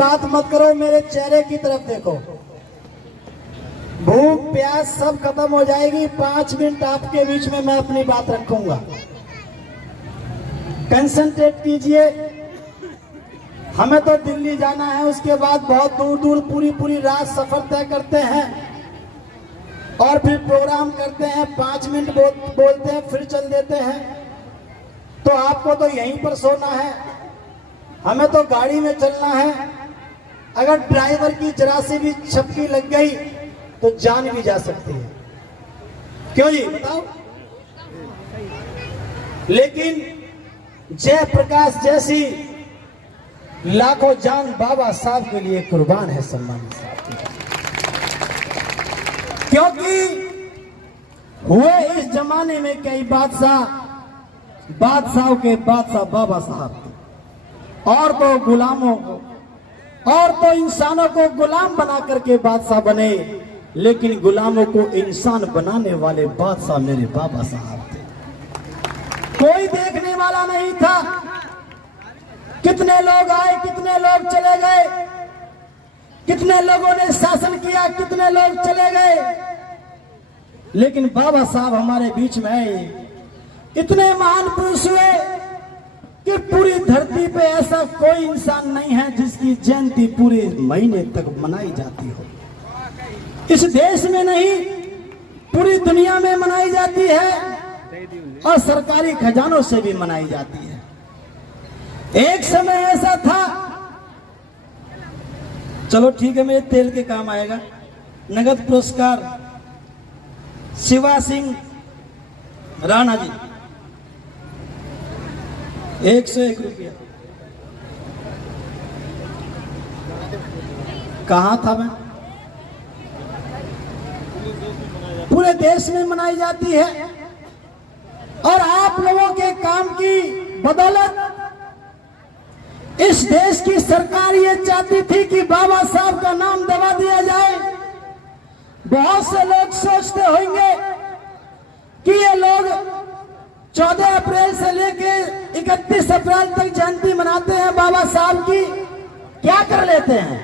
बात मत करो, मेरे चेहरे की तरफ देखो। भूख प्यास सब खत्म हो जाएगी। 5 मिनट आपके बीच में मैं अपनी बात रखूंगा, कंसंट्रेट कीजिए। हमें तो दिल्ली जाना है, उसके बाद बहुत दूर दूर पूरी रात सफर तय करते हैं और फिर प्रोग्राम करते हैं। 5 मिनट बोलते हैं फिर चल देते हैं। तो आपको तो यहीं पर सोना है, हमें तो गाड़ी में चलना है। अगर ड्राइवर की जरा सी भी झपकी लग गई तो जान भी जा सकती है। क्यों जी बताओ? लेकिन जयप्रकाश जैसी लाखों जान बाबा साहब के लिए कुर्बान है सम्मानित साहब, क्योंकि हुए इस जमाने में कई बादशाहों के बादशाह बाबा साहब थे। और तो गुलामों को और तो इंसानों को गुलाम बना करके बादशाह बने, लेकिन गुलामों को इंसान बनाने वाले बादशाह मेरे बाबा साहब थे। कोई देखने वाला नहीं था। कितने लोग आए, कितने लोग चले गए, कितने लोगों ने शासन किया, कितने लोग चले गए, लेकिन बाबा साहब हमारे बीच में आए। इतने महान पुरुष हुए कि पूरी धरती पे ऐसा कोई इंसान नहीं है जिसकी जयंती पूरे महीने तक मनाई जाती हो। इस देश में नहीं, पूरी दुनिया में मनाई जाती है और सरकारी खजानों से भी मनाई जाती है। एक समय ऐसा था, चलो ठीक है मेरे तेल के काम आएगा, नगद पुरस्कार शिवा सिंह राणा जी 101 रुपया। कहां था मैं? पूरे देश में मनाई जाती है और आप लोगों के काम की बदौलत इस देश की सरकार ये चाहती थी कि बाबा साहब का नाम दबा दिया जाए। बहुत से लोग सोचते होंगे कि ये लोग 14 अप्रैल से लेके 31 अप्रैल तक जयंती मनाते हैं बाबा साहब की, क्या कर लेते हैं?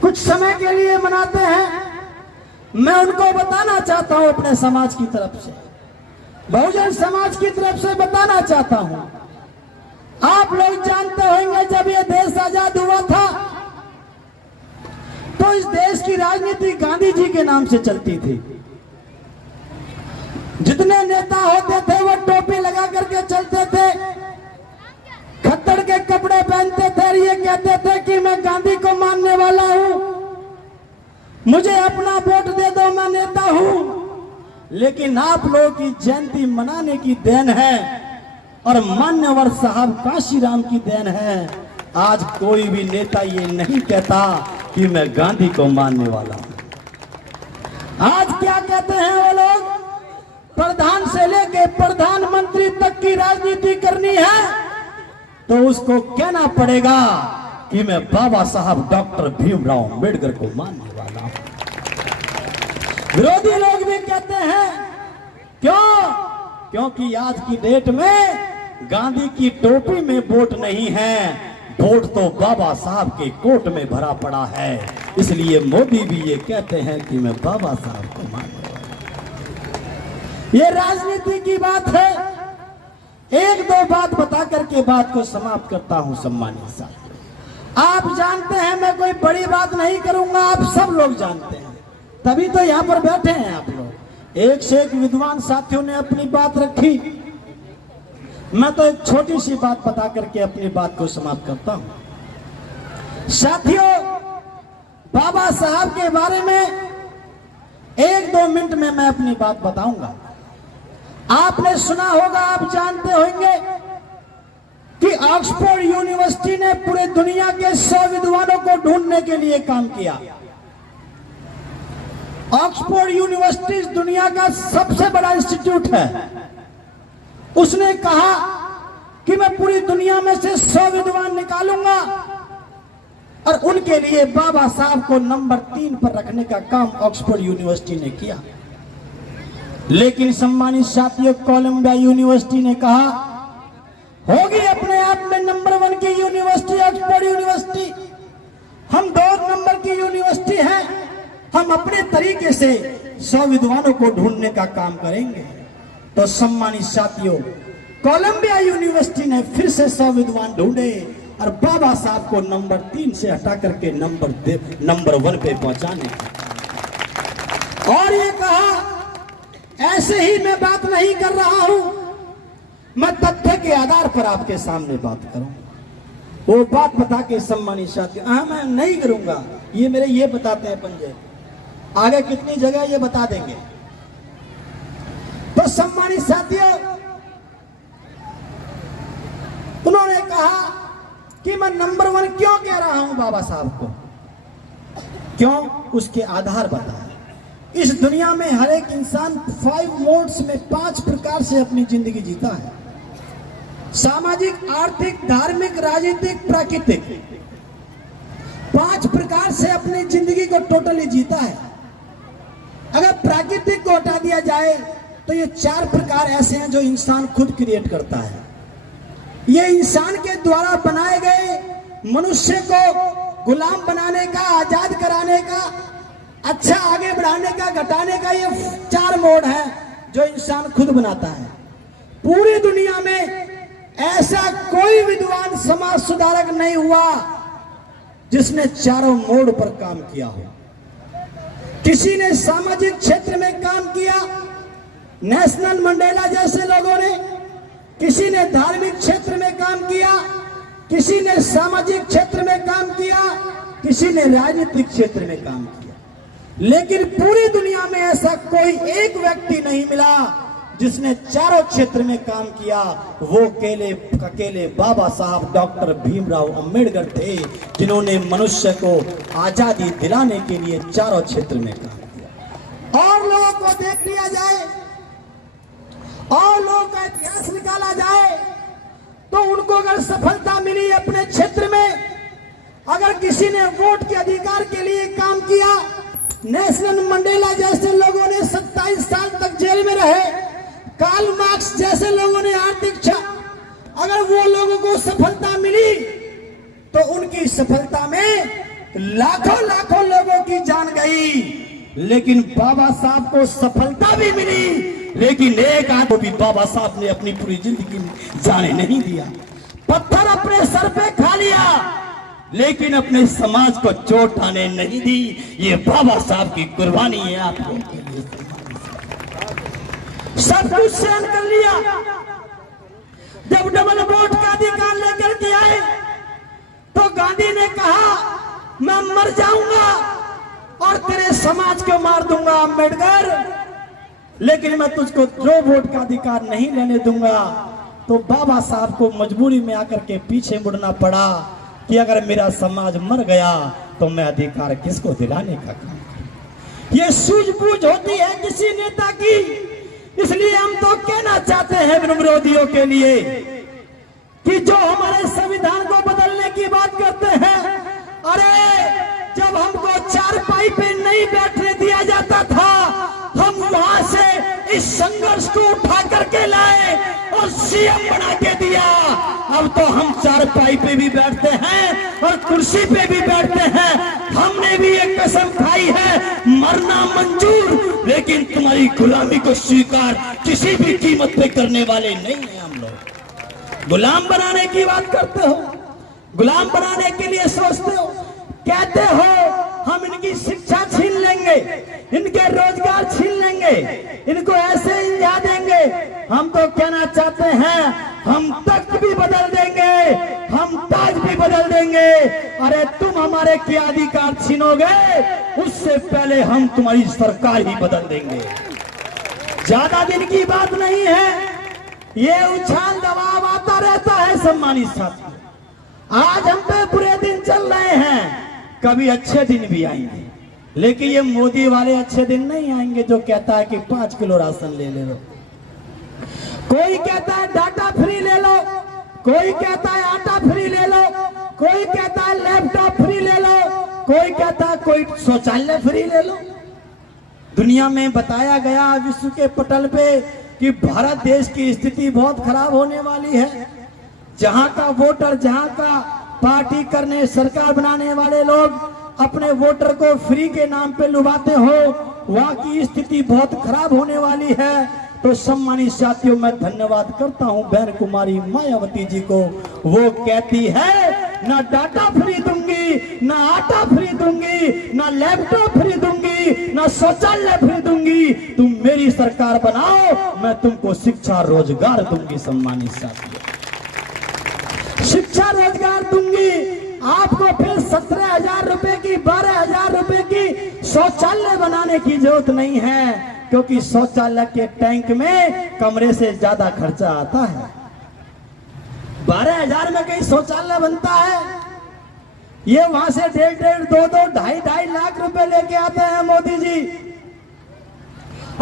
कुछ समय के लिए मनाते हैं। मैं उनको बताना चाहता हूं, अपने समाज की तरफ से, बहुजन समाज की तरफ से बताना चाहता हूं। आप लोग जानते होंगे जब ये देश आजाद हुआ था तो इस देश की राजनीति गांधी जी के नाम से चलती थी। जितने नेता होते थे वो टोपी लगा करके चलते थे, खद्दड़ के कपड़े पहनते थे और ये कहते थे कि मैं गांधी को मानने वाला हूं, मुझे अपना वोट दे दो, मैं नेता हूं। लेकिन आप लोगों की जयंती मनाने की देन है और मान्यवर साहब काशीराम की देन है। आज कोई भी नेता ये नहीं कहता कि मैं गांधी को मानने वाला हूं। आज क्या कहते हैं वो लोग? प्रधान से लेके प्रधानमंत्री तक की राजनीति करनी है तो उसको कहना पड़ेगा कि मैं बाबा साहब डॉक्टर भीमराव अम्बेडकर को मानने वाला हूं। विरोधी लोग भी कहते हैं, क्यों? क्योंकि आज की डेट में गांधी की टोपी में वोट नहीं है, वोट तो बाबा साहब के कोट में भरा पड़ा है। इसलिए मोदी भी ये कहते हैं कि मैं बाबा साहब को मानने वाला हूं। ये राजनीति की बात है। एक दो बात बता करके बात को समाप्त करता हूं। सम्मानित साहब, आप जानते हैं मैं कोई बड़ी बात नहीं करूंगा, आप सब लोग जानते हैं, तभी तो यहां पर बैठे हैं आप लोग। एक से एक विद्वान साथियों ने अपनी बात रखी, मैं तो एक छोटी सी बात बता करके अपनी बात को समाप्त करता हूं। साथियों, बाबा साहब के बारे में 1-2 मिनट में मैं अपनी बात बताऊंगा। आपने सुना होगा, आप जानते होंगे कि ऑक्सफोर्ड यूनिवर्सिटी ने पूरे दुनिया के 100 विद्वानों को ढूंढने के लिए काम किया। ऑक्सफोर्ड यूनिवर्सिटी दुनिया का सबसे बड़ा इंस्टीट्यूट है। उसने कहा कि मैं पूरी दुनिया में से 100 विद्वान निकालूंगा और उनके लिए बाबा साहब को नंबर 3 पर रखने का काम ऑक्सफोर्ड यूनिवर्सिटी ने किया। लेकिन सम्मानित साथियों, कोलंबिया यूनिवर्सिटी ने कहा होगी अपने आप में नंबर 1 की यूनिवर्सिटी ऑक्सफोर्ड यूनिवर्सिटी, से 100 विद्वानों को ढूंढने का काम करेंगे। तो सम्मानित साथियों, कोलंबिया यूनिवर्सिटी ने फिर से 100 विद्वान ढूंढे और बाबा साहब को नंबर 3 से हटा करके नंबर 1 पे पहुंचाने का। और ये कहा ऐसे ही मैं बात नहीं कर रहा हूं, मैं तथ्य के आधार पर आपके सामने बात करूं। वो बात बता के सम्मानित साथियों, मैं नहीं करूंगा, ये मेरे ये बताते हैं पंजे, आगे कितनी जगह ये बता देंगे। तो सम्मानित साथियों, उन्होंने कहा कि मैं नंबर 1 क्यों कह रहा हूं बाबा साहब को, क्यों, उसके आधार बताया। इस दुनिया में हर एक इंसान 5 मोड्स में 5 प्रकार से अपनी जिंदगी जीता है। सामाजिक, आर्थिक, धार्मिक, राजनीतिक, प्राकृतिक, 5 प्रकार से अपनी जिंदगी को टोटली जीता है। अगर प्राकृतिक को हटा दिया जाए तो ये 4 प्रकार ऐसे हैं जो इंसान खुद क्रिएट करता है। ये इंसान के द्वारा बनाए गए, मनुष्य को गुलाम बनाने का, आजाद कराने का, अच्छा आगे बढ़ाने का, घटाने का, ये 4 मोड है जो इंसान खुद बनाता है। पूरी दुनिया में ऐसा कोई विद्वान समाज सुधारक नहीं हुआ जिसने 4 मोड पर काम किया हो। किसी ने सामाजिक क्षेत्र में काम किया, नेशनल मंडेला जैसे लोगों ने, किसी ने धार्मिक क्षेत्र में काम किया, किसी ने सामाजिक क्षेत्र में काम किया, किसी ने राजनीतिक क्षेत्र में काम किया, लेकिन पूरी दुनिया में ऐसा कोई एक व्यक्ति नहीं मिला जिसने 4 क्षेत्र में काम किया। वो अकेले बाबा साहब डॉक्टर भीमराव अंबेडकर थे, जिन्होंने मनुष्य को आजादी दिलाने के लिए 4 क्षेत्र में काम किया। और लोगों को देख लिया जाए और लोगों का इतिहास निकाला जाए तो उनको अगर सफलता मिली अपने क्षेत्र में, अगर किसी ने वोट के अधिकार के लिए काम किया, नेशनल मंडेला जैसे लोगों ने 27 साल तक जेल में रहे, कार्ल मार्क्स जैसे लोगों ने आर्थिक, अगर वो लोगों को सफलता मिली तो उनकी सफलता में लाखों लोगों की जान गई। लेकिन बाबा साहब को सफलता भी मिली, लेकिन एक आदमी को भी बाबा साहब ने अपनी पूरी जिंदगी में जाने नहीं दिया। पत्थर अपने सर पे खा लिया, लेकिन अपने समाज को चोट आने नहीं दी। ये बाबा साहब की कुर्बानी है आप लोगों के लिए। सब कुछ सहन कर लिया। जब डबल वोट का अधिकार लेकर के आए तो गांधी ने कहा मैं मर जाऊंगा और तेरे समाज को मार दूंगा अम्बेडकर, लेकिन मैं तुझको 2 वोट का अधिकार नहीं लेने दूंगा। तो बाबा साहब को मजबूरी में आकर के पीछे मुड़ना पड़ा कि अगर मेरा समाज मर गया तो मैं अधिकार किसको दिलाने का काम करूं। ये सूझबूझ होती है किसी नेता की। इसलिए हम तो कहना चाहते हैं विरोधियों के लिए कि जो हमारे संविधान को बदलने की बात करते हैं, अरे जब हमको 4 पाई पे नहीं बैठने दिया जाता था, हम वहां से इस संघर्ष को उठा करके लाए और सीएम बना के दिया। अब तो हम 4 पाई पे भी बैठते हैं और कुर्सी पे भी बैठते हैं। हमने भी एक कसम खाई है, मरना मंजूर, लेकिन तुम्हारी गुलामी को स्वीकार किसी भी कीमत पे करने वाले नहीं है। हम लोग गुलाम बनाने की बात करते हो, गुलाम बनाने के लिए सोचते हो, कहते हो हम इनकी शिक्षा छीन लेंगे, इनके रोजगार छीन लेंगे, इनको ऐसे इंजा देंगे। हम तो कहना चाहते हैं हम तख्त भी बदल देंगे, हम ताज भी बदल देंगे। अरे तुम हमारे क्या अधिकार छीनोगे, उससे पहले हम तुम्हारी सरकार ही बदल देंगे। ज्यादा दिन की बात नहीं है, ये उछाल दबाव आता रहता है। सम्मानित साथी, आज हम पे बुरे दिन चल रहे हैं, कभी अच्छे दिन भी आएंगे, लेकिन ये मोदी वाले अच्छे दिन नहीं आएंगे जो कहता है कि 5 किलो राशन ले लो। कोई कहता है डाटा फ्री ले लो, कोई कहता है आटा फ्री ले लो, कोई कहता है लैपटॉप फ्री ले लो, कोई कहता है कोई शौचालय फ्री ले लो। दुनिया में बताया गया विश्व के पटल पे कि भारत देश की स्थिति बहुत खराब होने वाली है। जहां का वोटर, जहां का पार्टी करने, सरकार बनाने वाले लोग अपने वोटर को फ्री के नाम पे लुभाते हो, वहाँ की स्थिति बहुत खराब होने वाली है। तो सम्मानित साथियों, मैं धन्यवाद करता हूं बहन कुमारी मायावती जी को। वो कहती है ना डाटा फ्री दूंगी, ना आटा फ्री दूंगी, ना लैपटॉप फ्री दूंगी, ना शौचालय फ्री दूंगी। तुम मेरी सरकार बनाओ, मैं तुमको शिक्षा रोजगार दूंगी। सम्मानित साथियों, शिक्षा रोजगार दूंगी आपको। फिर 17,000 रुपए की, 12,000 रुपए की शौचालय बनाने की जरूरत नहीं है, क्योंकि शौचालय के टैंक में कमरे से ज्यादा खर्चा आता है। 12,000 में कहीं शौचालय बनता है? ये वहां से 1.5, 2, 2.5 लाख रुपए लेके आते हैं मोदी जी,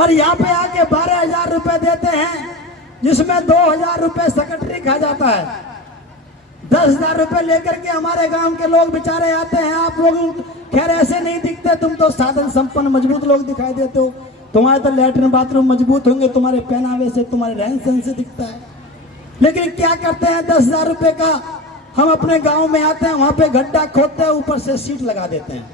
और यहाँ पे आके 12,000 रुपए देते हैं, जिसमें 2,000 रुपए सेक्रेटरी खा जाता है। 10,000 रुपए लेकर के हमारे गांव के लोग बेचारे आते हैं। आप लोग खैर ऐसे नहीं दिखते, तुम तो साधन संपन्न मजबूत लोग दिखाई देते हो। तुम्हारे तो लैट्रिन बाथरूम मजबूत होंगे, तुम्हारे पहनावे से, तुम्हारे रहन सहन से दिखता है। लेकिन क्या करते हैं, 10,000 रुपए का हम अपने गांव में आते हैं, वहां पे गड्ढा खोदते हैं, ऊपर से सीट लगा देते हैं।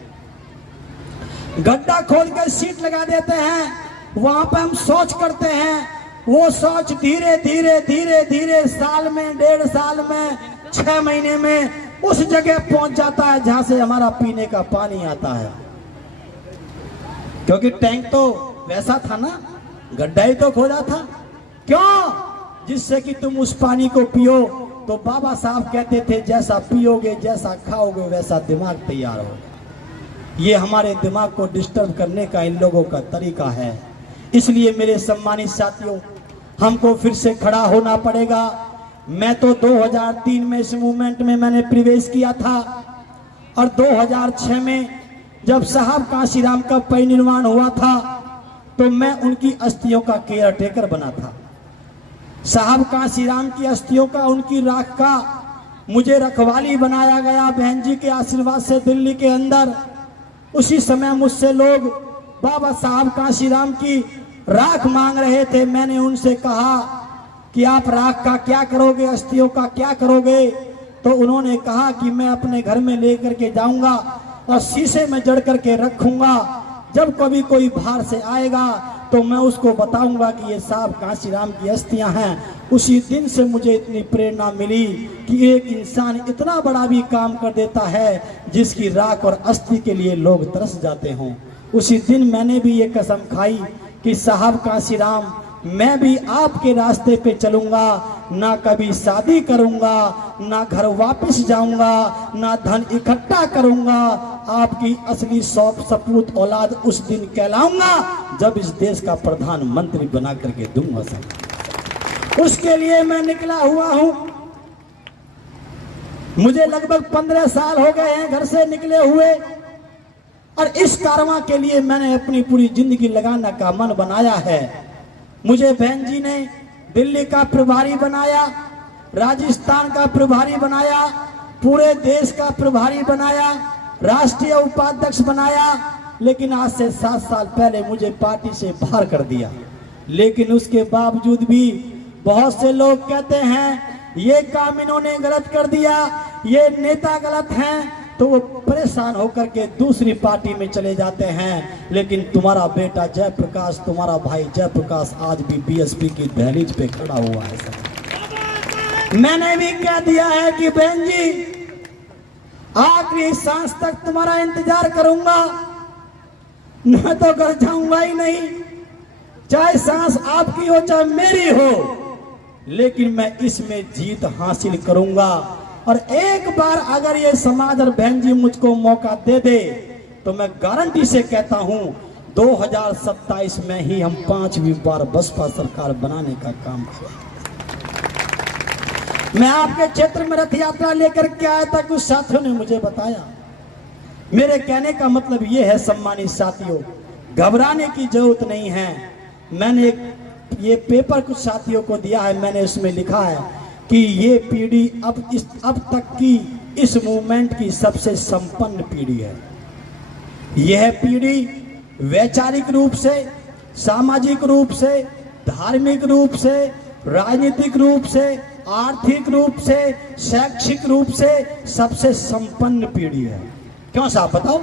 गड्ढा खोद कर सीट लगा देते हैं, वहां पे हम शौच करते हैं। वो शौच धीरे धीरे धीरे धीरे साल में, 1.5 साल में, 6 महीने में उस जगह पहुंच जाता है जहां से हमारा पीने का पानी आता है। क्योंकि टैंक तो वैसा था ना, गड्ढा ही तो खोदा था। क्यों? जिससे कि तुम उस पानी को पियो। तो बाबा साहब कहते थे, जैसा पियोगे, जैसा खाओगे, वैसा दिमाग तैयार होगा। ये हमारे दिमाग को डिस्टर्ब करने का इन लोगों का तरीका है। इसलिए मेरे सम्मानित साथियों, हमको फिर से खड़ा होना पड़ेगा। मैं तो 2003 में इस मूवमेंट में मैंने प्रवेश किया था, और 2006 में जब साहब कांशीराम का परिनिर्वाण हुआ था, तो मैं उनकी अस्थियों का केयर टेकर बना था। साहब कांशीराम की अस्थियों का, उनकी राख का मुझे रखवाली बनाया गया बहन जी के आशीर्वाद से दिल्ली के अंदर। उसी समय मुझसे लोग बाबा साहब कांशीराम की राख मांग रहे थे। मैंने उनसे कहा कि आप राख का क्या करोगे, अस्थियों का क्या करोगे? तो उन्होंने कहा कि मैं अपने घर में लेकर के जाऊंगा और शीशे में जड़ करके रखूंगा। जब कभी कोई बाहर से आएगा तो मैं उसको बताऊंगा कि ये साहब कांशीराम की अस्थियां हैं। उसी दिन से मुझे इतनी प्रेरणा मिली कि एक इंसान इतना बड़ा भी काम कर देता है जिसकी राख और अस्थि के लिए लोग तरस जाते हों। उसी दिन मैंने भी ये कसम खाई कि साहब कांशीराम, मैं भी आपके रास्ते पे चलूंगा, ना कभी शादी करूंगा, ना घर वापस जाऊंगा, ना धन इकट्ठा करूंगा। आपकी असली सपूत औलाद उस दिन कहलाऊंगा जब इस देश का प्रधानमंत्री बना करके दूंगा सब। उसके लिए मैं निकला हुआ हूं। मुझे लगभग 15 साल हो गए हैं घर से निकले हुए, और इस कारवां के लिए मैंने अपनी पूरी जिंदगी लगाने का मन बनाया है। मुझे बहन जी ने दिल्ली का प्रभारी बनाया, राजस्थान का प्रभारी बनाया, पूरे देश का प्रभारी बनाया, राष्ट्रीय उपाध्यक्ष बनाया। लेकिन आज से 7 साल पहले मुझे पार्टी से बाहर कर दिया। लेकिन उसके बावजूद भी बहुत से लोग कहते हैं ये काम इन्होंने गलत कर दिया, ये नेता गलत हैं, तो वो परेशान होकर के दूसरी पार्टी में चले जाते हैं। लेकिन तुम्हारा बेटा जयप्रकाश, तुम्हारा भाई जयप्रकाश आज भी बीएसपी की दहलीज पे खड़ा हुआ है। मैंने भी कह दिया है कि बहन जी, आखिरी सांस तक तुम्हारा इंतजार करूंगा, मैं तो घर जाऊंगा ही नहीं। चाहे सांस आपकी हो चाहे मेरी हो, लेकिन मैं इसमें जीत हासिल करूंगा। और एक बार अगर ये समाज और बहन जी मुझको मौका दे दे, तो मैं गारंटी से कहता हूं 2027 में ही हम 5वीं बार बसपा सरकार बनाने का काम करें। मैं आपके क्षेत्र में रथ यात्रा लेकर के आया था, कुछ साथियों ने मुझे बताया। मेरे कहने का मतलब ये है सम्मानित साथियों, घबराने की जरूरत नहीं है। मैंने ये पेपर कुछ साथियों को दिया है, मैंने उसमें लिखा है कि ये पीढ़ी अब तक की इस मूवमेंट की सबसे संपन्न पीढ़ी है। यह पीढ़ी वैचारिक रूप से, सामाजिक रूप से, धार्मिक रूप से, राजनीतिक रूप से, आर्थिक रूप से, शैक्षिक रूप से सबसे संपन्न पीढ़ी है। क्यों साहब बताओ?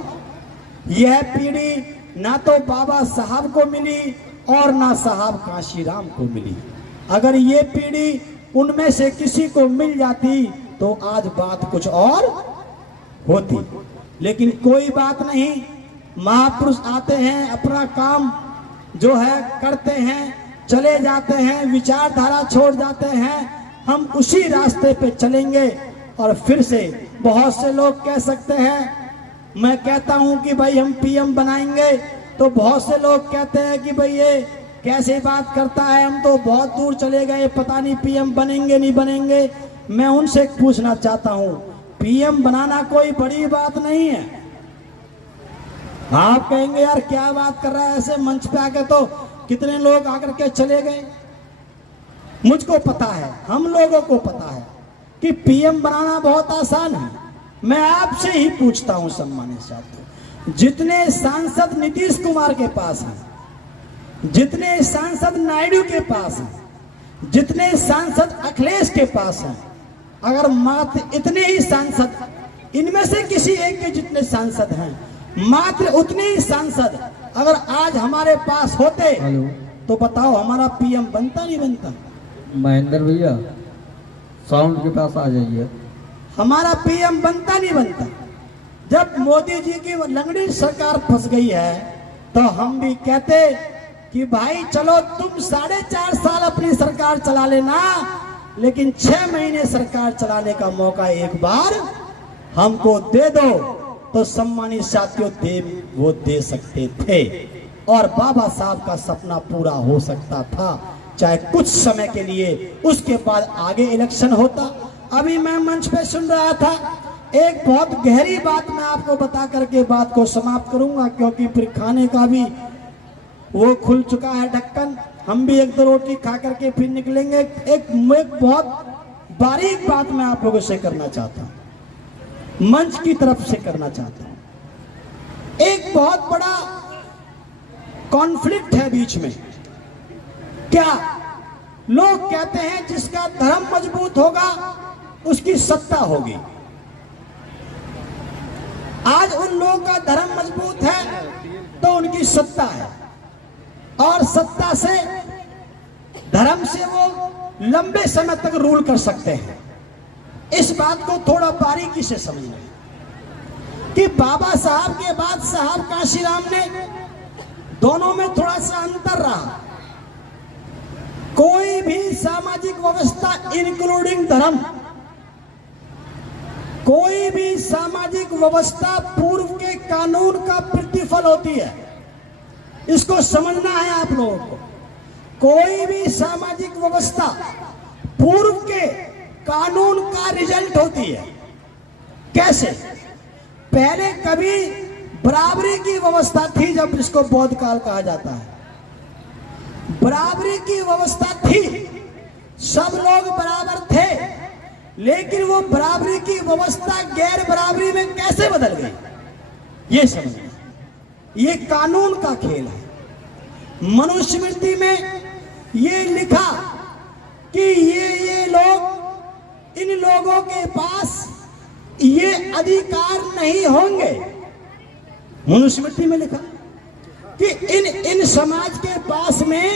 यह पीढ़ी ना तो बाबा साहब को मिली और ना साहब कांशीराम को मिली। अगर ये पीढ़ी उनमें से किसी को मिल जाती तो आज बात कुछ और होती, लेकिन कोई बात नहीं। महापुरुष आते हैं, अपना काम जो है करते हैं, चले जाते हैं, विचारधारा छोड़ जाते हैं। हम उसी रास्ते पे चलेंगे। और फिर से बहुत से लोग कह सकते हैं, मैं कहता हूं कि भाई हम पीएम बनाएंगे, तो बहुत से लोग कहते हैं कि भाई ये कैसे बात करता है, हम तो बहुत दूर चले गए, पता नहीं पीएम बनेंगे नहीं बनेंगे। मैं उनसे पूछना चाहता हूं, पीएम बनाना कोई बड़ी बात नहीं है। आप कहेंगे यार क्या बात कर रहा है, ऐसे मंच पे आके तो कितने लोग आकर के चले गए। मुझको पता है, हम लोगों को पता है कि पीएम बनाना बहुत आसान है। मैं आपसे ही पूछता हूं सम्मानित साथियों, जितने सांसद नीतीश कुमार के पास हैं, जितने सांसद नायडू के पास हैं, जितने सांसद अखिलेश के पास हैं, अगर मात्र इतने ही सांसद, इनमें से किसी एक के जितने सांसद हैं, मात्र उतने ही सांसद अगर आज हमारे पास होते तो बताओ हमारा पीएम बनता नहीं बनता? महेंद्र भैया साउंड के पास आ जाइए। हमारा पीएम बनता नहीं बनता? जब मोदी जी की लंगड़ी सरकार फंस गई है तो हम भी कहते कि भाई चलो तुम 4.5 साल अपनी सरकार चला लेना, लेकिन 6 महीने सरकार चलाने का मौका एक बार हमको दे दो। तो सम्मानित साथियों वो दे सकते थे और बाबा साहब का सपना पूरा हो सकता था, चाहे कुछ समय के लिए। उसके बाद आगे इलेक्शन होता। अभी मैं मंच पे सुन रहा था, एक बहुत गहरी बात मैं आपको बता करके बात को समाप्त करूंगा, क्योंकि फिर खाने का भी वो खुल चुका है ढक्कन। हम भी 1-2 रोटी खा करके फिर निकलेंगे। एक बहुत बारीक बात मैं आप लोगों से करना चाहता हूं, मंच की तरफ से करना चाहता हूं। एक बहुत बड़ा कॉन्फ्लिक्ट है बीच में। क्या लोग कहते हैं जिसका धर्म मजबूत होगा उसकी सत्ता होगी। आज उन लोगों का धर्म मजबूत है तो उनकी सत्ता है, और सत्ता से, धर्म से वो लंबे समय तक रूल कर सकते हैं। इस बात को थोड़ा बारीकी से समझना कि बाबा साहब के बाद साहब कांशीराम ने, दोनों में थोड़ा सा अंतर रहा। कोई भी सामाजिक व्यवस्था इंक्लूडिंग धर्म, कोई भी सामाजिक व्यवस्था पूर्व के कानून का प्रतिफल होती है। इसको समझना है आप लोगों को। कोई भी सामाजिक व्यवस्था पूर्व के कानून का रिजल्ट होती है। कैसे? पहले कभी बराबरी की व्यवस्था थी, जब इसको बौद्ध काल कहा जाता है। बराबरी की व्यवस्था थी, सब लोग बराबर थे, लेकिन वो बराबरी की व्यवस्था गैर बराबरी में कैसे बदल गई, ये समझिए। ये कानून का खेल है। मनुस्मृति में ये लिखा कि ये लोग, इन लोगों के पास ये अधिकार नहीं होंगे। मनुस्मृति में लिखा कि इन समाज के पास में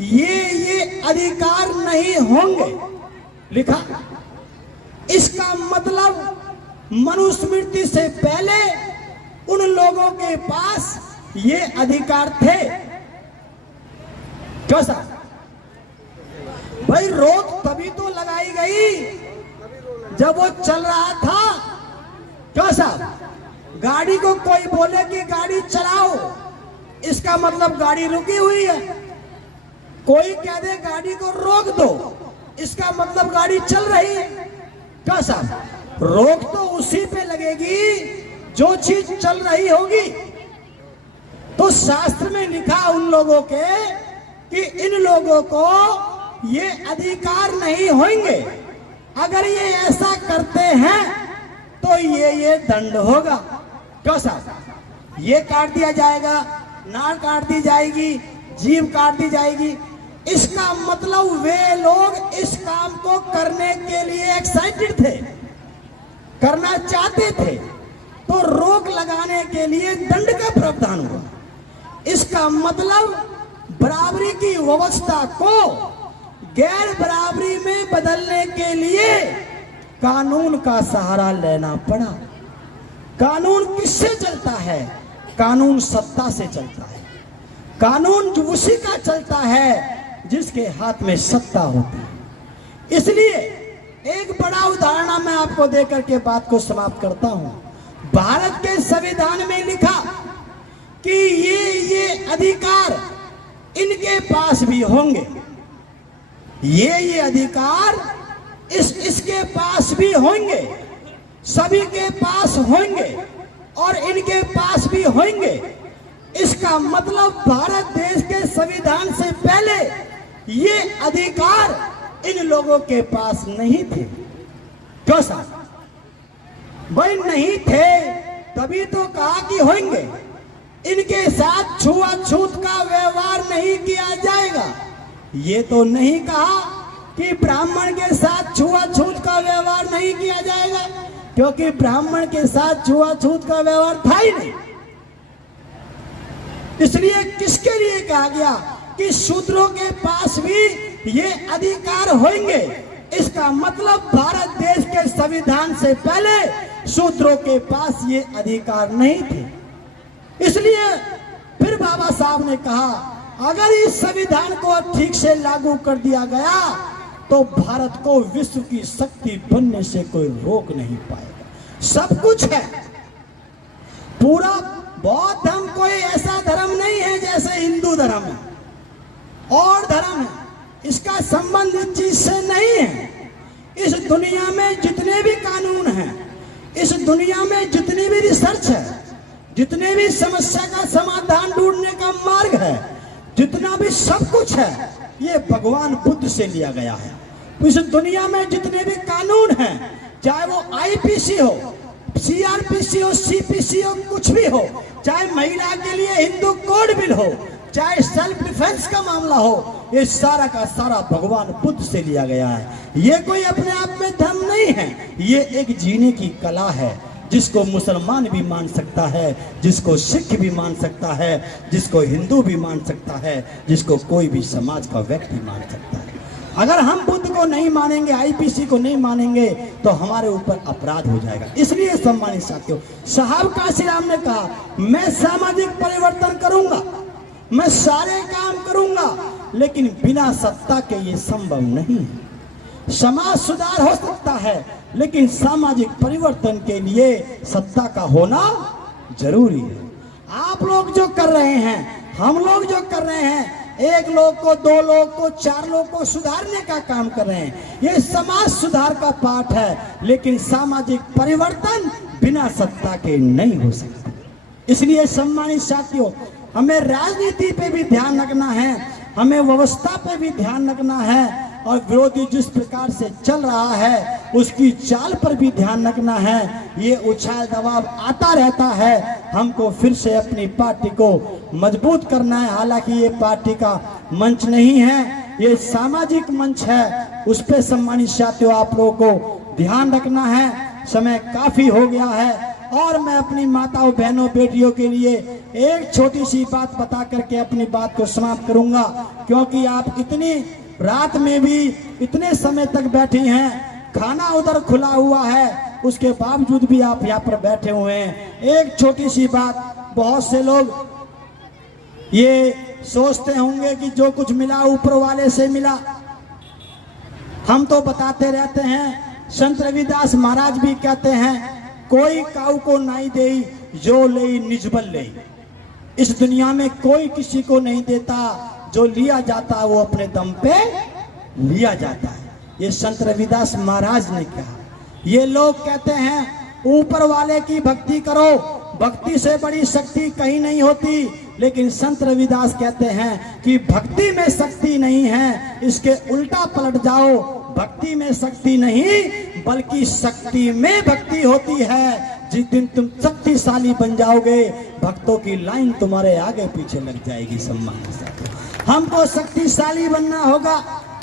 ये अधिकार नहीं होंगे, लिखा। इसका मतलब मनुस्मृति से पहले उन लोगों के पास ये अधिकार थे। कैसा भाई? रोक तभी तो लगाई गई जब वो चल रहा था। कैसा? गाड़ी को कोई बोले कि गाड़ी चलाओ, इसका मतलब गाड़ी रुकी हुई है। कोई कह दे गाड़ी को रोक दो, इसका मतलब गाड़ी चल रही है। कैसा? रोक तो उसी पे लगेगी जो चीज चल रही होगी। तो शास्त्र में लिखा उन लोगों के कि इन लोगों को ये अधिकार नहीं होंगे। अगर ये ऐसा करते हैं तो ये दंड होगा। कैसा? ये काट दिया जाएगा, नाक काट दी जाएगी, जीभ काट दी जाएगी। इसका मतलब वे लोग इस काम को करने के लिए एक्साइटेड थे, करना चाहते थे, तो रोक लगाने के लिए दंड का प्रावधान हुआ। इसका मतलब बराबरी की व्यवस्था को गैर बराबरी में बदलने के लिए कानून का सहारा लेना पड़ा। कानून किससे चलता है? कानून सत्ता से चलता है। कानून उसी का चलता है जिसके हाथ में सत्ता होती है। इसलिए एक बड़ा उदाहरण मैं आपको देकर के बात को समाप्त करता हूं। भारत के संविधान में लिखा कि ये अधिकार इनके पास भी होंगे, ये अधिकार इसके पास भी होंगे, सभी के पास होंगे और इनके पास भी होंगे। इसका मतलब भारत देश के संविधान से पहले ये अधिकार इन लोगों के पास नहीं थे। क्यों साहब? भाई नहीं थे तभी तो कहा कि होंगे। इनके साथ छुआछूत का व्यवहार नहीं किया जाएगा। ये तो नहीं कहा कि ब्राह्मण के साथ छुआछूत का व्यवहार नहीं किया जाएगा, क्योंकि ब्राह्मण के साथ छुआछूत का व्यवहार था ही नहीं। इसलिए किसके लिए कहा गया कि शूद्रों के पास भी ये अधिकार होंगे? इसका मतलब भारत देश के संविधान से पहले शूद्रों के पास ये अधिकार नहीं थे। इसलिए फिर बाबा साहब ने कहा अगर इस संविधान को ठीक से लागू कर दिया गया तो भारत को विश्व की शक्ति बनने से कोई रोक नहीं पाएगा। सब कुछ है। पूरा बौद्ध धर्म कोई ऐसा धर्म नहीं है जैसे हिंदू धर्म है और धर्म है, इसका संबंध इस चीज से नहीं है। इस दुनिया में जितने भी कानून हैं, इस दुनिया में जितनी भी रिसर्च है, जितने भी समस्या का समाधान ढूंढने का मार्ग है, जितना भी सब कुछ है, ये भगवान बुद्ध से लिया गया है। इस दुनिया में जितने भी कानून हैं, चाहे वो आईपीसी हो, सीआरपीसी हो, सीपीसी हो, कुछ भी हो, चाहे महिला के लिए हिंदू कोड बिल हो, चाहे सेल्फ डिफेंस का मामला हो, ये सारा का सारा भगवान बुद्ध से लिया गया है। ये कोई अपने आप में धर्म नहीं है, ये एक जीने की कला है जिसको मुसलमान भी मान सकता है, जिसको सिख भी मान सकता है, जिसको हिंदू भी मान सकता है, जिसको कोई भी समाज का व्यक्ति मान सकता है। अगर हम बुद्ध को नहीं मानेंगे, आईपीसी को नहीं मानेंगे तो हमारे ऊपर अपराध हो जाएगा। इसलिए सम्मानित साथियों, साहब काशीराम ने कहा मैं सामाजिक परिवर्तन करूंगा, मैं सारे काम करूंगा, लेकिन बिना सत्ता के ये संभव नहीं है। समाज सुधार हो सकता है लेकिन सामाजिक परिवर्तन के लिए सत्ता का होना जरूरी है। आप लोग जो कर रहे हैं, हम लोग जो कर रहे हैं, एक लोग को, दो लोग को, चार लोग को सुधारने का काम कर रहे हैं, ये समाज सुधार का पाठ है, लेकिन सामाजिक परिवर्तन बिना सत्ता के नहीं हो सकता। इसलिए सम्मानित साथियों, हमें राजनीति पे भी ध्यान रखना है, हमें व्यवस्था पे भी ध्यान रखना है और विरोधी जिस प्रकार से चल रहा है उसकी चाल पर भी ध्यान रखना है। ये उछाल दबाव आता रहता है, हमको फिर से अपनी पार्टी को मजबूत करना है। हालांकि ये पार्टी का मंच नहीं है, ये सामाजिक मंच है, उस पर सम्मानित साथियों आप लोगों को ध्यान रखना है। समय काफी हो गया है और मैं अपनी माताओं, बहनों, बेटियों के लिए एक छोटी सी बात बता करके अपनी बात को समाप्त करूंगा, क्योंकि आप इतनी रात में भी इतने समय तक बैठी हैं, खाना उधर खुला हुआ है, उसके बावजूद भी आप यहाँ पर बैठे हुए हैं। एक छोटी सी बात, बहुत से लोग ये सोचते होंगे कि जो कुछ मिला ऊपर वाले से मिला। हम तो बताते रहते हैं, संत रविदास महाराज भी कहते हैं कोई काऊ को नहीं देई जो ले निजबल ले। इस दुनिया में कोई किसी को नहीं देता, जो लिया जाता है वो अपने दम पे लिया जाता है। ये संत रविदास महाराज ने कहा। ये लोग कहते हैं ऊपर वाले की भक्ति करो, भक्ति से बड़ी शक्ति कहीं नहीं होती, लेकिन संत रविदास कहते हैं कि भक्ति में शक्ति नहीं है, इसके उल्टा पलट जाओ, भक्ति में शक्ति नहीं बल्कि शक्ति में भक्ति होती है। जिस दिन तुम शक्तिशाली बन जाओगे, भक्तों की लाइन तुम्हारे आगे पीछे लग जाएगी। सम्मान से हमको शक्तिशाली बनना होगा।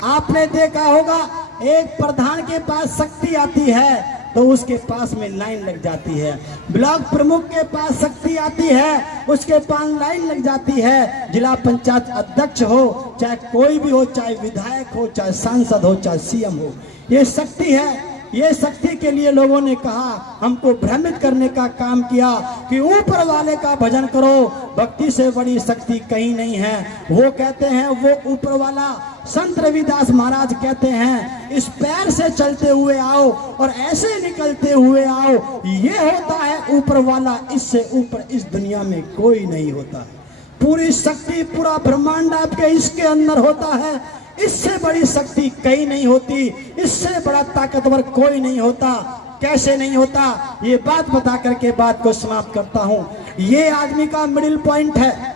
आपने देखा होगा एक प्रधान के पास शक्ति आती है तो उसके पास में लाइन लग जाती है। ब्लॉक प्रमुख के पास शक्ति आती है, उसके पास लाइन लग जाती है। जिला पंचायत अध्यक्ष हो, चाहे कोई भी हो, चाहे विधायक हो, चाहे सांसद हो, चाहे सीएम हो, ये शक्ति है। ये शक्ति के लिए लोगों ने कहा, हमको भ्रमित करने का काम किया कि ऊपर वाले का भजन करो, भक्ति से बड़ी शक्ति कहीं नहीं है। वो कहते हैं, वो ऊपर वाला संत रविदास महाराज कहते हैं, इस पैर से चलते हुए आओ और ऐसे निकलते हुए आओ, ये होता है ऊपर वाला, इससे ऊपर इस दुनिया में कोई नहीं होता है। पूरी शक्ति, पूरा ब्रह्मांड आपके इसके अंदर होता है, इससे बड़ी शक्ति कहीं नहीं होती, इससे बड़ा ताकतवर कोई नहीं होता। कैसे नहीं होता, ये बात बता करके बात को समाप्त करता हूं। ये आदमी का मिडिल पॉइंट है।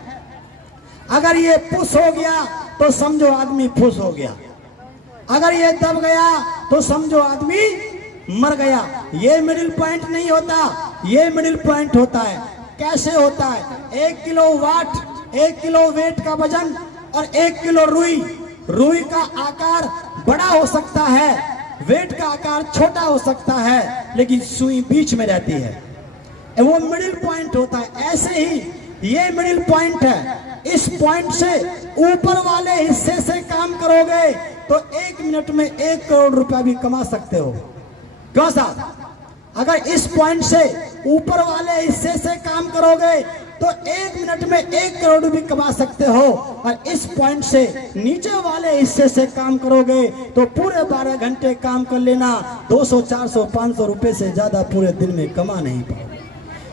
अगर ये पुश हो गया तो समझो आदमी फुस हो गया, अगर ये दब गया तो समझो आदमी मर गया। ये मिडिल पॉइंट नहीं होता, ये मिडिल पॉइंट होता है। कैसे होता है? 1 किलो वाट, 1 किलो वेट का वजन और 1 किलो रुई। रुई का आकार बड़ा हो सकता है, वेट का आकार छोटा हो सकता है, लेकिन सुई बीच में रहती है, वो मिडिल पॉइंट होता है। ऐसे ही ये मिडिल पॉइंट है। इस पॉइंट से ऊपर वाले हिस्से से काम करोगे तो 1 मिनट में 1 करोड़ रुपया भी कमा सकते हो। क्यों साहब? अगर इस पॉइंट से ऊपर वाले हिस्से से काम करोगे तो 1 मिनट में 1 करोड़ भी कमा सकते हो, और इस पॉइंट से नीचे वाले हिस्से से काम करोगे तो पूरे 12 घंटे काम कर लेना, 200, 400, 500 रुपए से ज्यादा पूरे दिन में कमा नहीं पाओगे।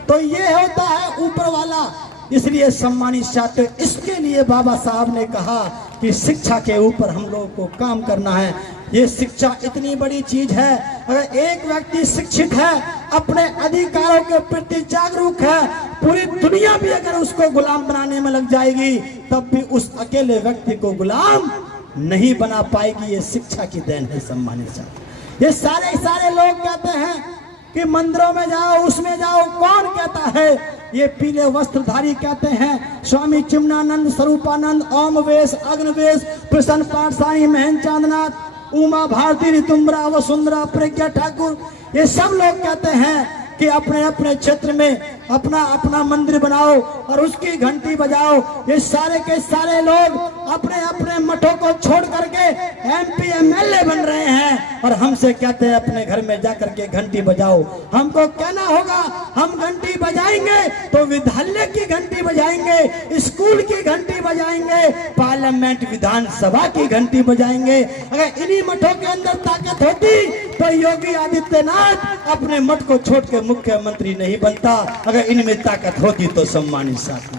तो ये होता है ऊपर वाला। इसलिए सम्मानित छात्र, इसके लिए बाबा साहब ने कहा कि शिक्षा के ऊपर हम लोगों को काम करना है। ये शिक्षा इतनी बड़ी चीज है। अगर एक व्यक्ति शिक्षित है, अपने अधिकारों के प्रति जागरूक है, पूरी दुनिया भी अगर उसको गुलाम बनाने में लग जाएगी तब भी उस अकेले व्यक्ति को गुलाम नहीं बना पाएगी। ये शिक्षा की देन है सम्मानित छात्र। ये सारे लोग कहते हैं कि मंदिरों में जाओ, उसमें जाओ, कौन कहता है? ये पीले वस्त्रधारी कहते हैं। स्वामी चिमनानंद, स्वरूपानंद, ओमवेश, अग्नवेश, प्रसन्न पाठशाही, महन चांदनाथ, उमा भारती, ऋतुम्बरा, वसुंधरा, प्रज्ञा ठाकुर, ये सब लोग कहते हैं कि अपने अपने क्षेत्र में अपना अपना मंदिर बनाओ और उसकी घंटी बजाओ। ये सारे के सारे लोग अपने अपने मठों को छोड़ करके MP MLA बन रहे हैं और हमसे कहते हैं अपने घर में जाकर के घंटी बजाओ। हमको कहना होगा, हम घंटी बजाएंगे तो विद्यालय की घंटी बजाएंगे, स्कूल की घंटी बजाएंगे, पार्लियामेंट विधानसभा की घंटी बजाएंगे। अगर इन्हीं मठों के अंदर ताकत होती तो योगी आदित्यनाथ अपने मठ को छोड़ के मुख्यमंत्री नहीं बनता। अगर इनमें ताकत होती तो सम्मानित साथी,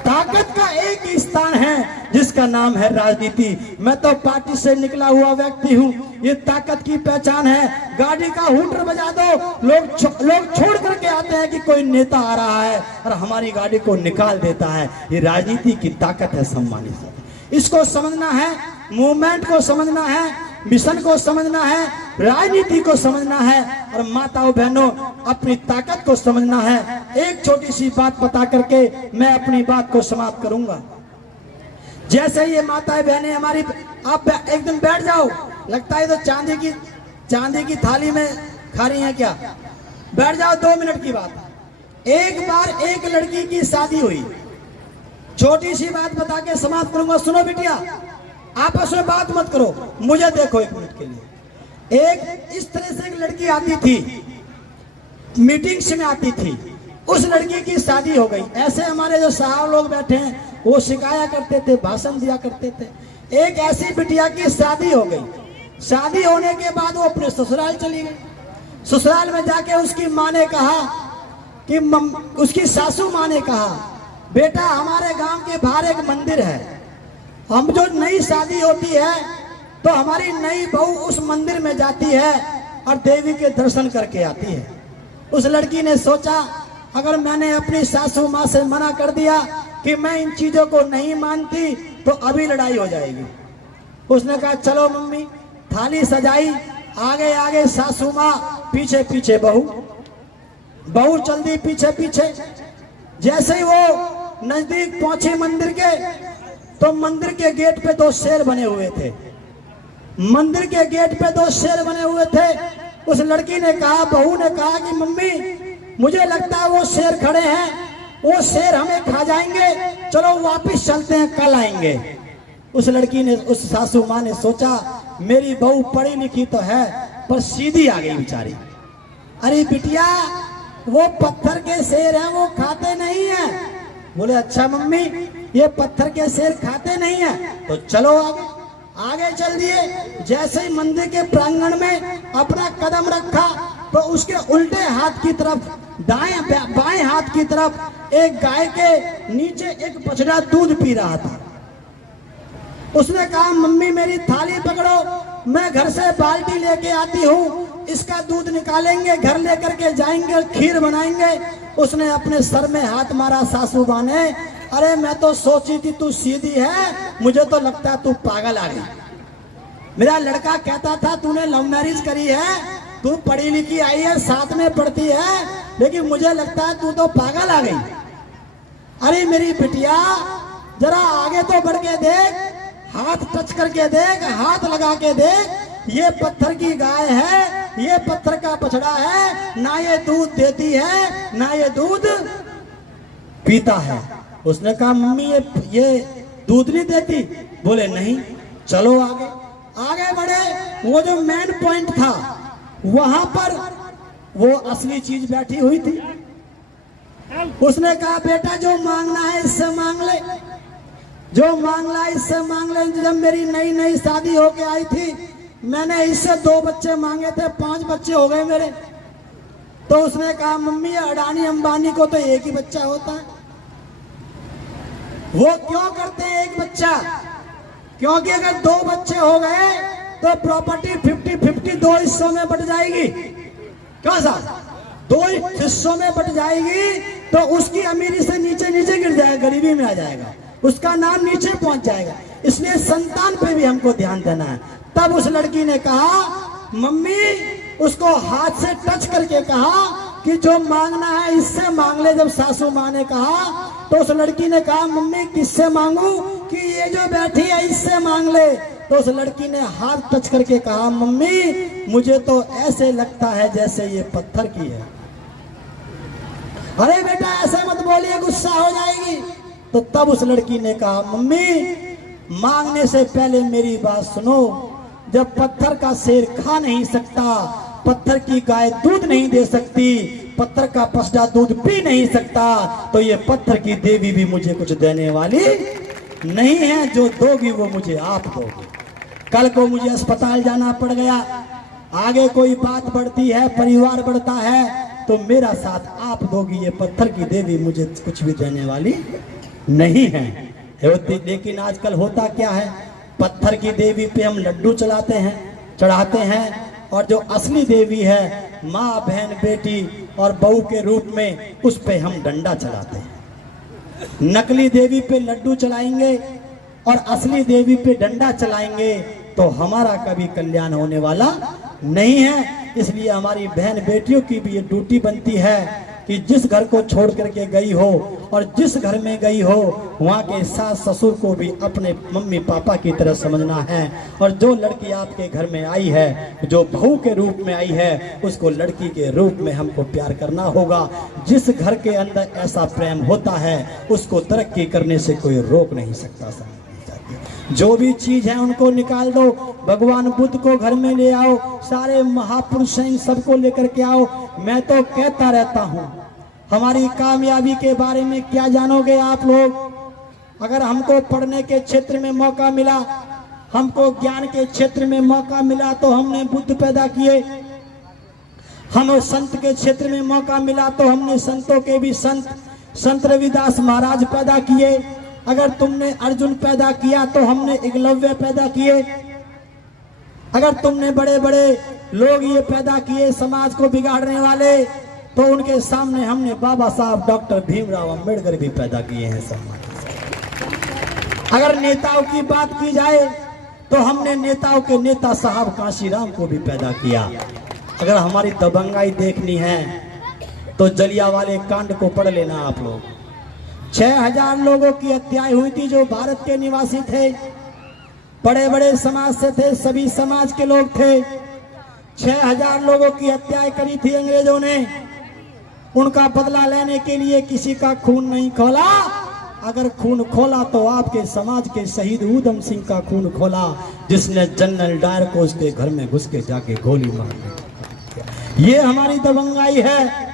ताकत का एक ही स्थान है जिसका नाम है राजनीति। मैं तो पार्टी से निकला हुआ व्यक्ति हूँ। ये ताकत की पहचान है। गाड़ी का हूटर बजा दो, लोग छोड़ करके आते हैं कि कोई नेता आ रहा है और हमारी गाड़ी को निकाल देता है। ये राजनीति की ताकत है सम्मानित साथी। इसको समझना है, मूवमेंट को समझना है, मिशन को समझना है, राजनीति को समझना है और माताओं बहनों अपनी ताकत को समझना है। एक छोटी सी बात बता करके मैं अपनी बात को समाप्त करूंगा। जैसे ये माताएं बहनें हमारी, आप एकदम बैठ जाओ, लगता है तो चांदी की थाली में खा रही हैं क्या? बैठ जाओ, 2 मिनट की बात। एक बार एक लड़की की शादी हुई। छोटी सी बात बता के समाप्त करूंगा। सुनो बिटिया, आपस में बात मत करो, मुझे देखो 1 मिनट के लिए। एक इस तरह से एक लड़की आती थी, मीटिंग्स में आती थी। उस लड़की की शादी हो गई। ऐसे हमारे जो साहब लोग बैठे हैं वो सिखाया करते थे, भाषण दिया करते थे। एक ऐसी बिटिया की शादी हो गई। शादी होने के बाद वो अपने ससुराल चली गई। ससुराल में जाके उसकी माँ ने कहा कि उसकी सासू माँ ने कहा, बेटा हमारे गांव के बाहर एक मंदिर है, हम जो नई शादी होती है तो हमारी नई बहू उस मंदिर में जाती है और देवी के दर्शन करके आती है। उस लड़की ने सोचा, अगर मैंने अपनी सासू माँ से मना कर दिया कि मैं इन चीजों को नहीं मानती तो अभी लड़ाई हो जाएगी। उसने कहा चलो मम्मी। थाली सजाई, आगे आगे सासू माँ, पीछे पीछे बहू चल दी पीछे पीछे। जैसे ही वो नजदीक पहुंची मंदिर के तो मंदिर के गेट पे 2 शेर बने हुए थे। मंदिर के गेट पे 2 शेर बने हुए थे। उस लड़की ने कहा, बहू ने कहा कि मम्मी मुझे लगता है वो शेर खड़े हैं, वो शेर हमें खा जाएंगे, चलो वापिस चलते हैं, कल आएंगे। उस लड़की ने, उस सासू माँ ने सोचा मेरी बहू पढ़ी लिखी तो है पर सीधी आ गई बेचारी। अरे बिटिया वो पत्थर के शेर हैं, वो खाते नहीं हैं। बोले अच्छा मम्मी ये पत्थर के शेर खाते नहीं हैं, तो चलो आगे। आगे चल दिए। जैसे ही मंदिर के प्रांगण में अपना कदम रखा तो उसके उल्टे हाथ की तरफ, बाएं हाथ की तरफ एक गाय के नीचे एक बछड़ा दूध पी रहा था। उसने कहा मम्मी मेरी थाली पकड़ो, मैं घर से बाल्टी लेके आती हूँ, इसका दूध निकालेंगे, घर लेकर के जाएंगे, खीर बनाएंगे। उसने अपने सर में हाथ मारा सासू माँ ने, अरे मैं तो सोची थी तू सीधी है, मुझे तो लगता है तू पागल आ गई। मेरा लड़का कहता था तूने लव मैरिज करी है, तू पढ़ी लिखी आई है, साथ में पढ़ती है, लेकिन मुझे लगता है तू तो पागल आ गई। अरे मेरी बिटिया जरा आगे तो बढ़ के देख, हाथ टच करके देख, हाथ लगा के देख, ये पत्थर की गाय है, ये पत्थर का बछड़ा है, ना ये दूध देती है ना ये दूध पीता है। उसने कहा मम्मी ये दूध नहीं देती? बोले नहीं। चलो आगे। आगे बढ़े। वो जो मेन पॉइंट था वहां पर वो असली चीज बैठी हुई थी। उसने कहा बेटा जो मांगना है इससे मांग ले, जो मांगना है इससे मांग ले। जब मेरी नई नई शादी होके आई थी मैंने इससे 2 बच्चे मांगे थे, 5 बच्चे हो गए मेरे। तो उसने कहा मम्मी अडानी अंबानी को तो एक ही बच्चा होता है। वो क्यों करते हैं एक बच्चा? क्योंकि अगर 2 बच्चे हो गए तो प्रॉपर्टी 50-50 2 हिस्सों में बट जाएगी। क्यों साहब? 2 हिस्सों में बट जाएगी तो उसकी अमीरी से नीचे नीचे गिर जाएगा, गरीबी में आ जाएगा, उसका नाम नीचे पहुंच जाएगा। इसलिए संतान पे भी हमको ध्यान देना है। तब उस लड़की ने कहा मम्मी, उसको हाथ से टच करके कहा कि जो मांगना है इससे मांग ले। जब सासू माँ ने कहा तो उस लड़की ने कहा मम्मी किससे मांगू? कि ये जो बैठी है इससे मांग ले। तो उस लड़की ने हाथ टच करके कहा मम्मी मुझे तो ऐसे लगता है जैसे ये पत्थर की है। अरे बेटा ऐसे मत बोलिए, गुस्सा हो जाएगी। तो तब उस लड़की ने कहा मम्मी मांगने से पहले मेरी बात सुनो, जब पत्थर का शेर खा नहीं सकता, पत्थर की गाय दूध नहीं दे सकती, पत्थर का बछड़ा दूध पी नहीं सकता, तो ये पत्थर की देवी भी मुझे कुछ देने वाली नहीं है। जो दोगी वो मुझे आप दोगी। कल को मुझे अस्पताल जाना पड़ गया, आगे कोई बात बढ़ती है, परिवार बढ़ता है, तो मेरा साथ आप दोगी। ये पत्थर की देवी मुझे कुछ भी देने वाली नहीं है। लेकिन आजकल होता क्या है, पत्थर की देवी पे हम लड्डू चढ़ाते हैं, और जो असली देवी है माँ बहन बेटी और बहू के रूप में उस पे हम डंडा चलाते हैं। नकली देवी पे लड्डू चलाएंगे और असली देवी पे डंडा चलाएंगे तो हमारा कभी कल्याण होने वाला नहीं है। इसलिए हमारी बहन बेटियों की भी ये ड्यूटी बनती है कि जिस घर को छोड़ करके गई हो और जिस घर में गई हो वहाँ के सास ससुर को भी अपने मम्मी पापा की तरह समझना है। और जो लड़की आपके घर में आई है, जो बहू के रूप में आई है, उसको लड़की के रूप में हमको प्यार करना होगा। जिस घर के अंदर ऐसा प्रेम होता है उसको तरक्की करने से कोई रोक नहीं सकता। जो भी चीज है उनको निकाल दो, भगवान बुद्ध को घर में ले आओ, सारे महापुरुष हैं सबको लेकर के आओ। मैं तो कहता रहता हूँ हमारी कामयाबी के बारे में क्या जानोगे आप लोग? अगर हमको पढ़ने के क्षेत्र में मौका मिला, हमको ज्ञान के क्षेत्र में मौका मिला तो हमने बुद्ध पैदा किए। हमें संत के क्षेत्र में मौका मिला तो हमने संतों के भी संत रविदास महाराज पैदा किए। अगर तुमने अर्जुन पैदा किया तो हमने एकलव्य पैदा किए। अगर तुमने बड़े बड़े लोग ये पैदा किए समाज को बिगाड़ने वाले, तो उनके सामने हमने बाबा साहब डॉक्टर भीमराव अंबेडकर भी पैदा किए हैं समाज। अगर नेताओं की बात की जाए तो हमने नेताओं के नेता साहब कांशीराम को भी पैदा किया। अगर हमारी दबंगाई देखनी है तो जलियांवाले कांड को पढ़ लेना आप लोग। 6000 लोगों की हत्याएं हुई थी जो भारत के निवासी थे, बड़े बड़े समाज से थे, सभी समाज के लोग थे। 6,000 लोगों की हत्याएं करी थी अंग्रेजों ने। उनका बदला लेने के लिए किसी का खून नहीं खोला। अगर खून खोला तो आपके समाज के शहीद ऊधम सिंह का खून खोला, जिसने जनरल डायर को उसके घर में घुस के जाके गोली मार दी। ये हमारी दबंगाई है।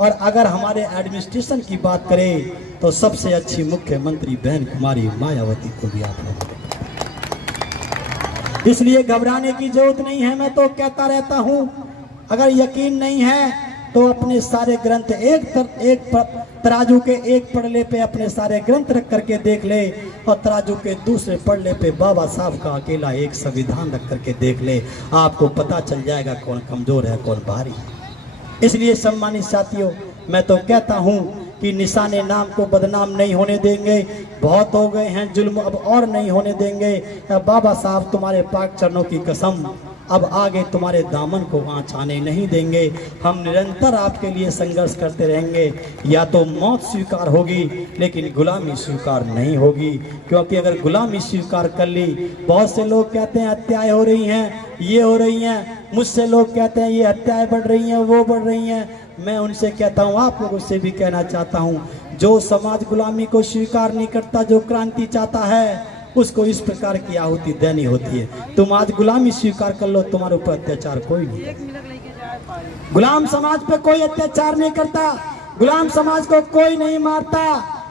और अगर हमारे एडमिनिस्ट्रेशन की बात करें तो सबसे अच्छी मुख्यमंत्री बहन कुमारी मायावती को भी आप लोग, इसलिए घबराने की जरूरत नहीं है। मैं तो कहता रहता हूं, अगर यकीन नहीं है तो अपने सारे ग्रंथ एक तराजू के एक पड़ले पे अपने सारे ग्रंथ रख करके देख ले, और तराजू के दूसरे पड़ले पे बाबा साहब का अकेला एक संविधान रख करके देख ले। आपको पता चल जाएगा कौन कमजोर है कौन भारी है। इसलिए सम्मानित साथियों, मैं तो कहता हूं कि निशाने नाम को बदनाम नहीं होने देंगे। बहुत हो गए हैं जुल्म, अब और नहीं होने देंगे। बाबा साहब तुम्हारे पाक चरणों की कसम, अब आगे तुम्हारे दामन को आँच आने नहीं देंगे। हम निरंतर आपके लिए संघर्ष करते रहेंगे। या तो मौत स्वीकार होगी लेकिन गुलामी स्वीकार नहीं होगी, क्योंकि अगर गुलामी स्वीकार कर ली, बहुत से लोग कहते हैं हत्याएं हो रही हैं, ये हो रही हैं। मुझसे लोग कहते हैं ये हत्याएं बढ़ रही हैं, वो बढ़ रही हैं। मैं उनसे कहता हूँ, आप लोगों से भी कहना चाहता हूँ, जो समाज गुलामी को स्वीकार नहीं करता, जो क्रांति चाहता है, उसको इस प्रकार की आहुति देनी होती है। तुम आज गुलामी स्वीकार कर लो, तुम्हारे ऊपर अत्याचार कोई नहीं। गुलाम समाज पे कोई अत्याचार नहीं करता, गुलाम समाज को कोई नहीं मारता।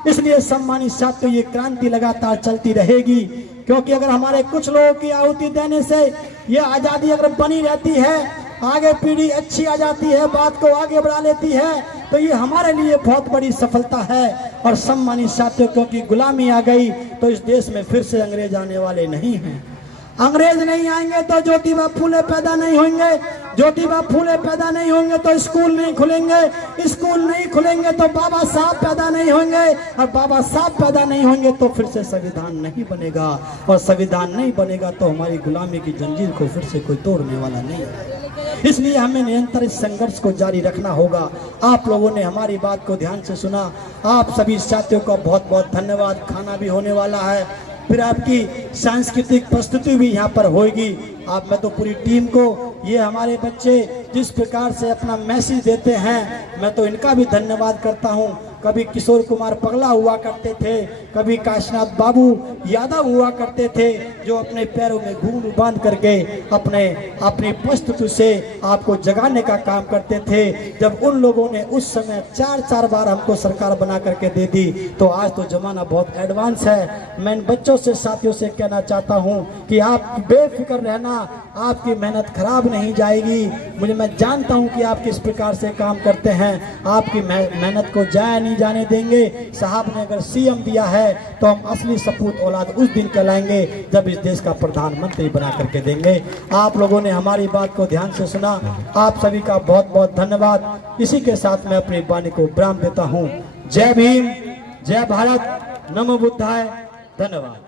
इसलिए सम्मानित साथियों, ये क्रांति लगातार चलती रहेगी, क्योंकि अगर हमारे कुछ लोगों की आहुति देने से ये आजादी अगर बनी रहती है, आगे पीढ़ी अच्छी आ जाती है, बात को आगे बढ़ा लेती है, तो ये हमारे लिए बहुत बड़ी सफलता है। और सम्मानित साथियों, क्योंकि गुलामी आ गई तो इस देश में फिर से अंग्रेज आने वाले नहीं हैं। अंग्रेज नहीं आएंगे तो ज्योतिबा फूले पैदा नहीं होंगे, ज्योतिबा फूले पैदा नहीं होंगे तो स्कूल नहीं खुलेंगे, स्कूल नहीं खुलेंगे तो बाबा साहब पैदा नहीं होंगे, और बाबा साहब पैदा नहीं होंगे तो फिर से संविधान नहीं बनेगा, और संविधान नहीं बनेगा तो हमारी गुलामी की जंजीर को फिर से कोई तोड़ने वाला नहीं है। इसलिए हमें निरंतर इस संघर्ष को जारी रखना होगा। आप लोगों ने हमारी बात को ध्यान से सुना, आप सभी साथियों का बहुत बहुत धन्यवाद। खाना भी होने वाला है, फिर आपकी सांस्कृतिक प्रस्तुति भी यहाँ पर होगी। आप, मैं तो पूरी टीम को, ये हमारे बच्चे जिस प्रकार से अपना मैसेज देते हैं, मैं तो इनका भी धन्यवाद करता हूँ। कभी किशोर कुमार पगला हुआ करते थे, कभी काशीनाथ बाबू यादव हुआ करते थे, जो अपने पैरों में घूंघ बांध करके अपनी प्रस्तुति से आपको जगाने का काम करते थे। जब उन लोगों ने उस समय 4-4 बार हमको सरकार बना करके दे दी, तो आज तो जमाना बहुत एडवांस है। मैं इन बच्चों से, साथियों से कहना चाहता हूँ कि आप बेफिक्र रहना, आपकी मेहनत खराब नहीं जाएगी। मैं जानता हूँ कि आप किस प्रकार से काम करते हैं, आपकी मेहनत को जाया नहीं जाने देंगे। साहब ने अगर सीएम दिया है तो हम असली सपूत औलाद उस दिन कहलाएंगे जब इस देश का प्रधानमंत्री बना करके देंगे। आप लोगों ने हमारी बात को ध्यान से सुना, आप सभी का बहुत बहुत धन्यवाद। इसी के साथ मैं अपनी वाणी को विराम देता हूँ। जय भीम, जय भारत, नमो बुद्धाय, धन्यवाद।